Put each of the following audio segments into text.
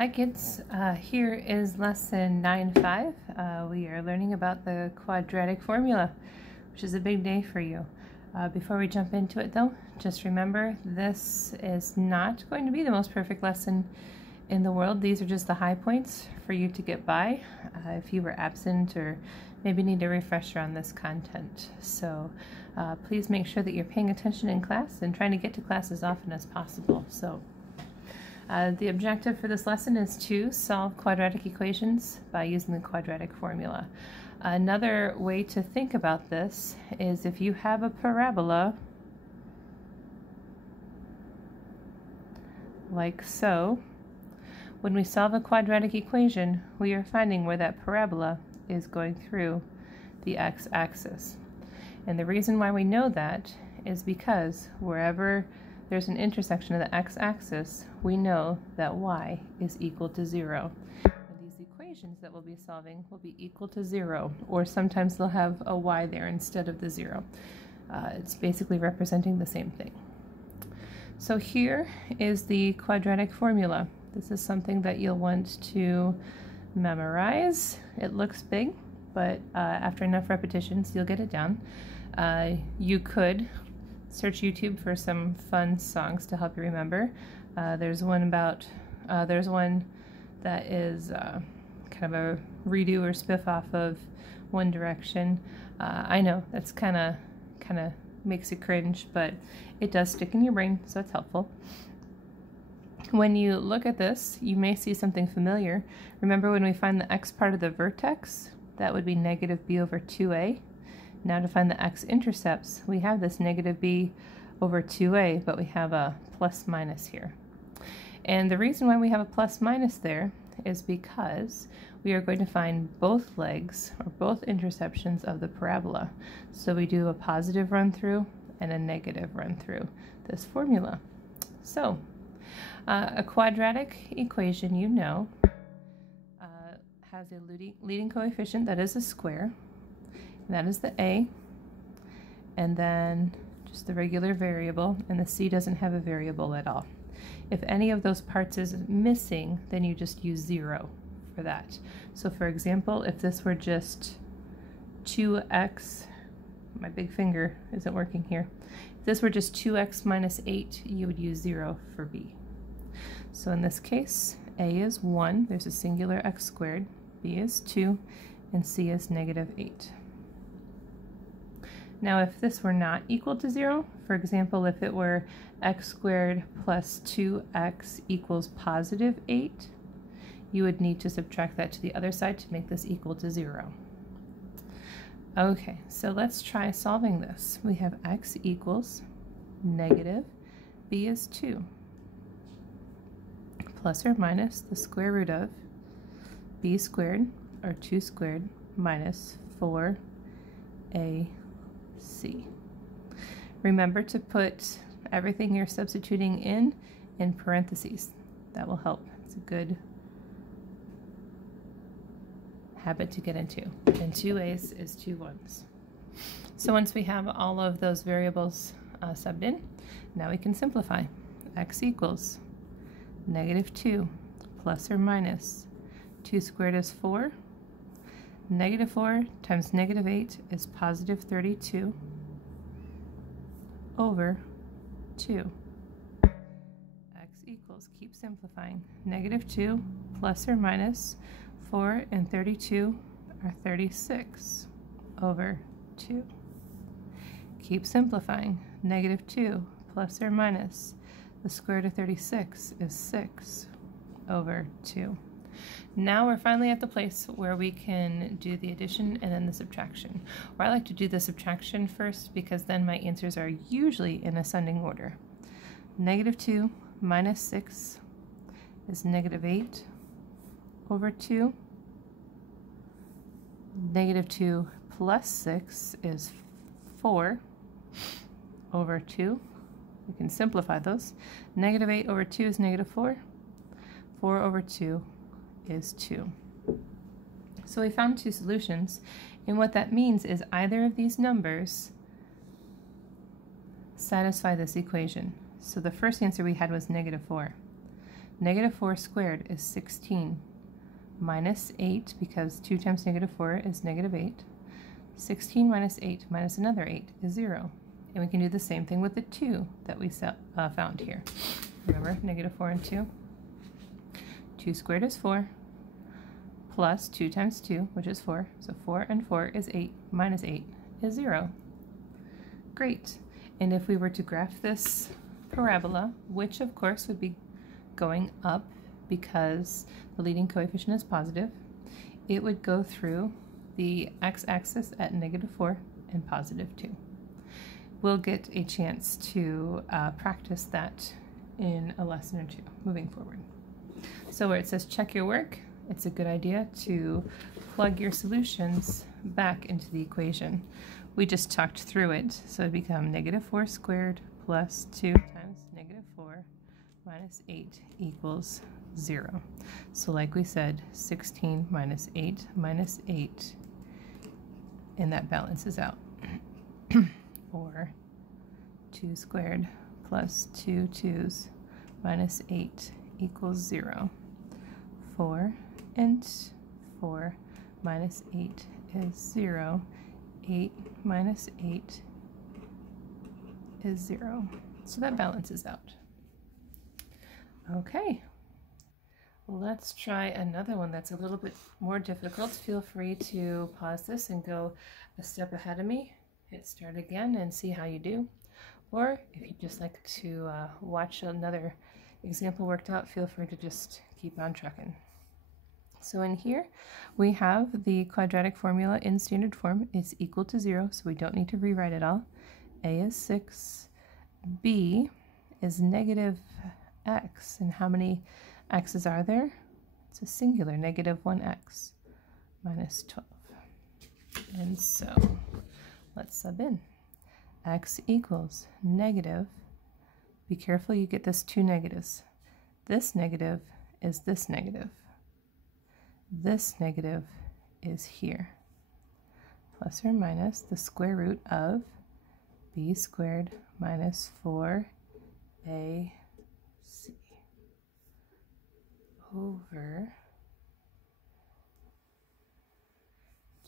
Hi kids, here is lesson 9.5. We are learning about the quadratic formula, which is a big day for you. Before we jump into it though, just remember this is not going to be the most perfect lesson in the world. These are just the high points for you to get by if you were absent or maybe need a refresher on this content. So please make sure that you're paying attention in class and trying to get to class as often as possible. So the objective for this lesson is to solve quadratic equations by using the quadratic formula. Another way to think about this is if you have a parabola like so, when we solve a quadratic equation, we are finding where that parabola is going through the x-axis. And the reason why we know that is because wherever there's an intersection of the x-axis, we know that y is equal to 0. And these equations that we'll be solving will be equal to 0, or sometimes they'll have a y there instead of the 0. It's basically representing the same thing. So here is the quadratic formula. This is something that you'll want to memorize. It looks big, but after enough repetitions, you'll get it down. You could search YouTube for some fun songs to help you remember. There's one that is kind of a redo or spiff off of One Direction. I know that's kind of makes you cringe, but it does stick in your brain, so it's helpful. When you look at this, you may see something familiar. Remember when we find the x part of the vertex, that would be negative b over 2a. Now to find the x-intercepts, we have this negative b over 2a, but we have a plus minus here. And the reason why we have a plus minus there is because we are going to find both legs, or both interceptions of the parabola. So we do a positive run through and a negative run through this formula. So a quadratic equation, you know, has a leading coefficient that is a square. That is the a, and then just the regular variable, and the c doesn't have a variable at all. If any of those parts is missing, then you just use 0 for that. So for example, if this were just 2x, my big finger isn't working here, if this were just 2x minus 8, you would use 0 for b. So in this case, a is 1, there's a singular x squared, b is 2, and c is negative 8. Now if this were not equal to 0, for example, if it were x squared plus 2x equals positive 8, you would need to subtract that to the other side to make this equal to 0. Okay, so let's try solving this. We have x equals negative b is 2 plus or minus the square root of b squared, or 2 squared, minus 4ac. Remember to put everything you're substituting in parentheses. That will help. It's a good habit to get into. And 2a's is 2 1's. So once we have all of those variables subbed in, now we can simplify. X equals negative 2 plus or minus 2 squared is 4. Negative 4 times negative 8 is positive 32 over 2. X equals, keep simplifying, negative 2 plus or minus 4 and 32 are 36 over 2. Keep simplifying, negative 2 plus or minus the square root of 36 is 6 over 2. Now we're finally at the place where we can do the addition and then the subtraction. Or I like to do the subtraction first because then my answers are usually in ascending order. Negative 2 minus 6 is negative 8 over 2. Negative 2 plus 6 is 4 over 2. We can simplify those. Negative 8 over 2 is negative 4. 4 over 2 is 2. So we found two solutions, and what that means is either of these numbers satisfy this equation. So the first answer we had was negative 4. Negative 4 squared is 16 minus 8, because 2 times negative 4 is negative 8. 16 minus 8 minus another 8 is 0. And we can do the same thing with the 2 that we found here. Remember, negative 4 and 2. 2 squared is 4, plus 2 times 2, which is 4. So 4 and 4 is 8, minus 8 is 0. Great. And if we were to graph this parabola, which of course would be going up because the leading coefficient is positive, it would go through the x-axis at negative 4 and positive 2. We'll get a chance to practice that in a lesson or two moving forward. So where it says check your work, it's a good idea to plug your solutions back into the equation. We just talked through it, so it become negative 4 squared plus 2 times negative 4 minus 8 equals 0. So like we said, 16 minus 8 minus 8, and that balances out. Or 2 squared plus 2 2's minus 8 equals 0. 4 and 4 minus 8 is 0. 8 minus 8 is 0. So that balances out. Okay. Let's try another one that's a little bit more difficult. Feel free to pause this and go a step ahead of me. Hit start again and see how you do. Or if you'd just like to watch another example worked out, feel free to just keep on trucking. So in here we have the quadratic formula in standard form. It's equal to 0, so we don't need to rewrite it all. A is 6, B is negative x, and how many x's are there? It's a singular, negative 1x minus 12. And so let's sub in. X equals negative, be careful you get this two negatives. This negative is this negative. This negative is here. Plus or minus the square root of b squared minus 4ac over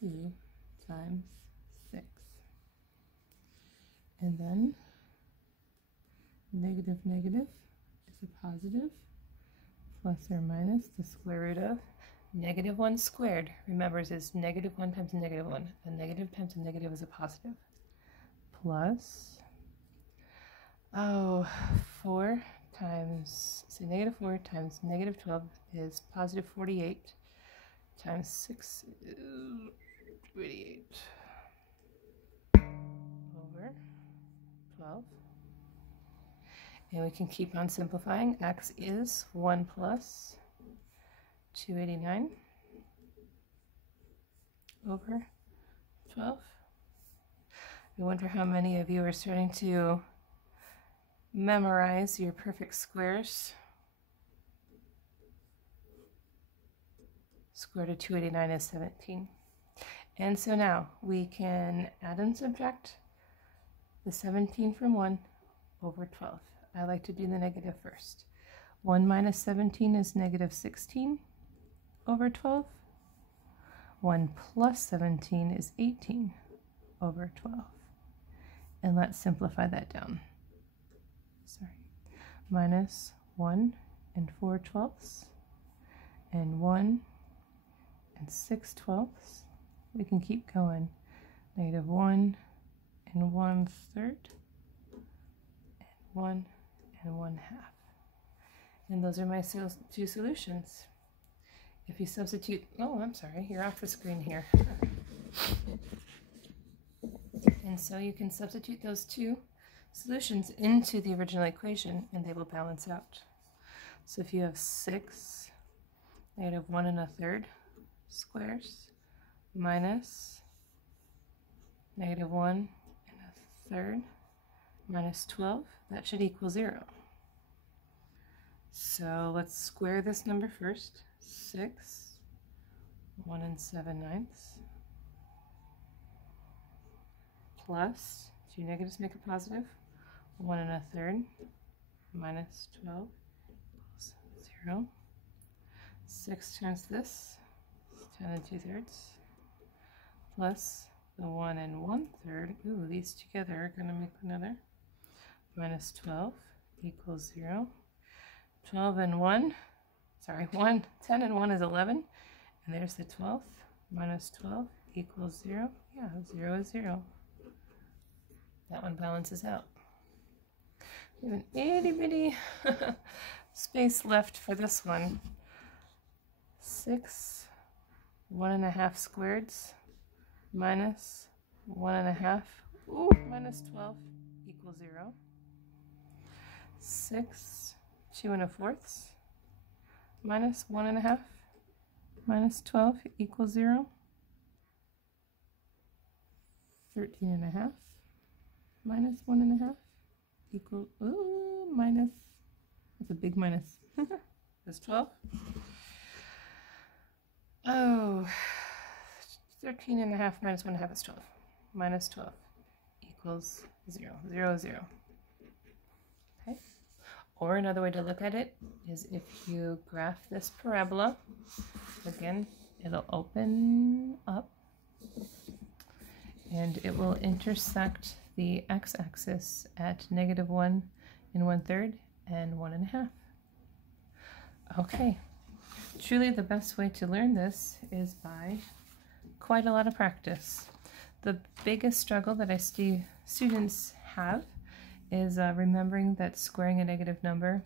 2 times 6. And then negative negative is a positive, plus or minus the square root of negative 1 squared. Remember, it is negative 1 times negative 1. A negative times a negative is a positive. Plus, 4 times, so negative 4 times negative 12 is positive 48 times 6 is 28 over 12. And we can keep on simplifying. X is 1 plus 289 over 12. I wonder how many of you are starting to memorize your perfect squares. Square root of 289 is 17. And so now we can add and subtract the 17 from 1 over 12. I like to do the negative first. 1 minus 17 is negative 16 over 12. 1 plus 17 is 18 over 12. And let's simplify that down. Minus 1 and 4 twelfths, and 1 and 6 twelfths. We can keep going. Negative 1 and 1/3, and 1 and 1/2. And those are my two solutions. If you substitute, oh, I'm sorry, you're off the screen here. And so you can substitute those two solutions into the original equation and they will balance out. So if you have 6, negative 1 1/3 squares minus negative 1 1/3 minus 12, that should equal 0. So let's square this number first. 6, 1 7/9 plus 2 negatives make a positive. 1 1/3 minus 12 equals 0. 0. 6 times this, 10 2/3, plus the 1 1/3. Ooh, these together are going to make another. Minus 12 equals 0. 12 and 1, sorry, 10 and 1 is 11. And there's the 12th. Minus 12 equals 0. Yeah, 0 is 0. That one balances out. We have an itty bitty space left for this one. 6 1.5 squareds minus 1.5. Ooh, minus 12 equals 0. 6 2.25 minus 1.5 minus 12 equals 0. 13.5 minus 1.5 equals, ooh, minus, that's a big minus. That's 12. Oh, 13.5 minus 1.5 is 12. Minus 12 equals 0. 0, 0. Okay. Or another way to look at it is if you graph this parabola, again, it'll open up and it will intersect the x-axis at -1 1/3 and 1.5. Okay, truly the best way to learn this is by quite a lot of practice. The biggest struggle that I see students have is remembering that squaring a negative number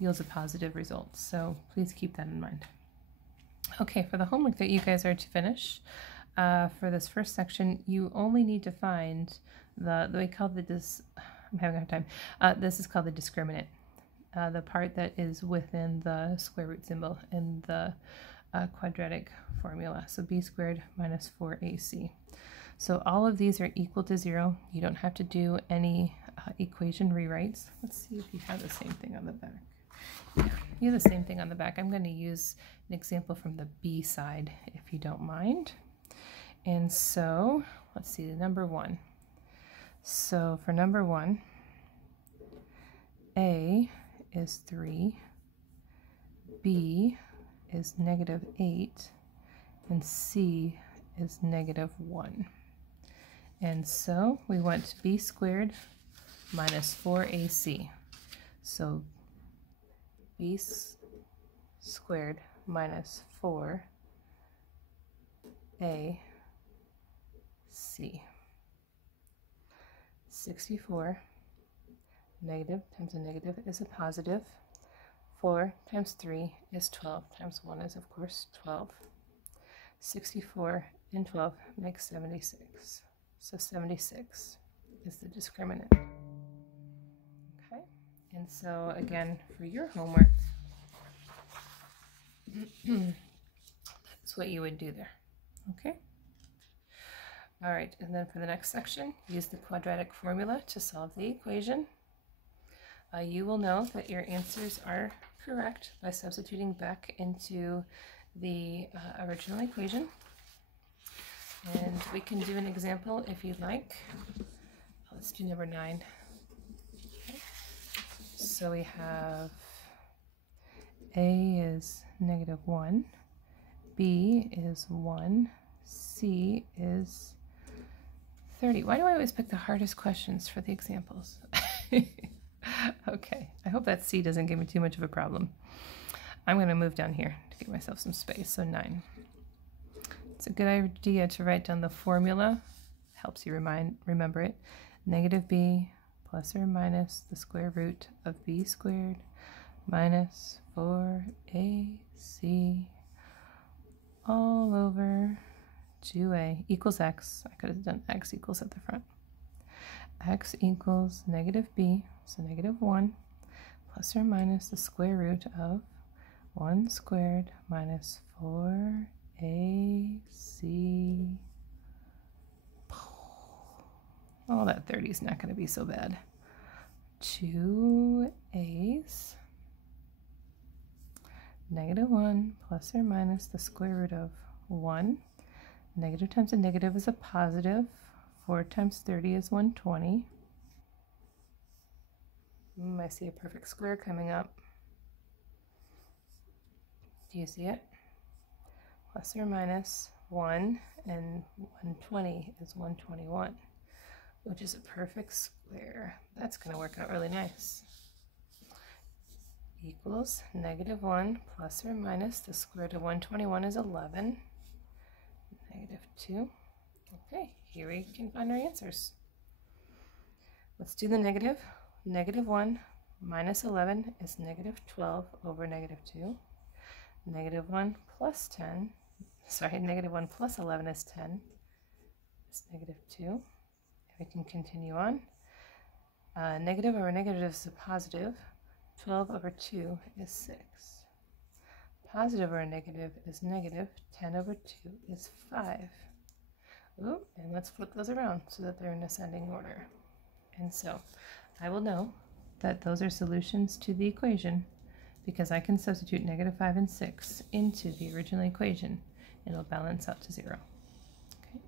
yields a positive result. So please keep that in mind. Okay, for the homework that you guys are to finish, for this first section, you only need to find we call I'm having a hard time. This is called the discriminant, the part that is within the square root symbol in the quadratic formula. So b squared minus 4ac. So all of these are equal to 0. You don't have to do any equation rewrites. Let's see if you have the same thing on the back. Yeah, you have the same thing on the back. I'm going to use an example from the B side, if you don't mind. And so, let's see, the number 1. So for number 1, A is 3, B is -8, and C is -1. And so we want b squared minus 4ac. So b squared minus 4ac. 64. Negative times a negative is a positive. 4 times 3 is 12 times 1 is, of course, 12. 64 and 12 makes 76. So 76 is the discriminant. Okay, and so again, for your homework, that's what you would do there. Okay. All right, and then for the next section, use the quadratic formula to solve the equation. You will know that your answers are correct by substituting back into the original equation. And we can do an example if you'd like. Let's do number 9. Okay. So we have A is -1, B is 1, C is 30. Why do I always pick the hardest questions for the examples? Okay, I hope that C doesn't give me too much of a problem. I'm going to move down here to give myself some space. So 9. It's a good idea to write down the formula. Helps you remember it. -b plus or minus the square root of b squared minus 4ac all over 2a equals x. I could have done x equals at the front. X equals -b, so -1, plus or minus the square root of 1 squared minus 4ac. Oh, that 30 is not going to be so bad. 2a's -1 plus or minus the square root of 1. Negative times a negative is a positive. 4 times 30 is 120. I see a perfect square coming up. Do you see it? Plus or minus 1 and 120 is 121, which is a perfect square. That's going to work out really nice. Equals negative 1 plus or minus the square root of 121 is 11, negative 2. Okay, here we can find our answers. Let's do the negative. Negative 1 minus 11 is negative 12 over negative 2. Negative 1 plus 10, negative 1 plus 11 is 10. It's negative 2. We can continue on. Negative over negative is a positive. 12 over 2 is 6. Positive over negative is negative. 10 over 2 is 5. Ooh, and let's flip those around so that they're in ascending order. And so I will know that those are solutions to the equation because I can substitute negative 5 and 6 into the original equation. It'll balance out to 0. Okay.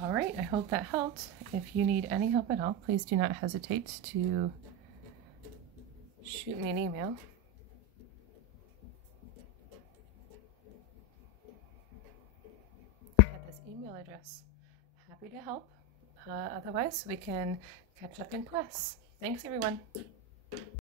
All right, I hope that helped. If you need any help at all, please do not hesitate to shoot me an email. At this email address. Happy to help. Otherwise, we can catch up in class. Thanks, everyone.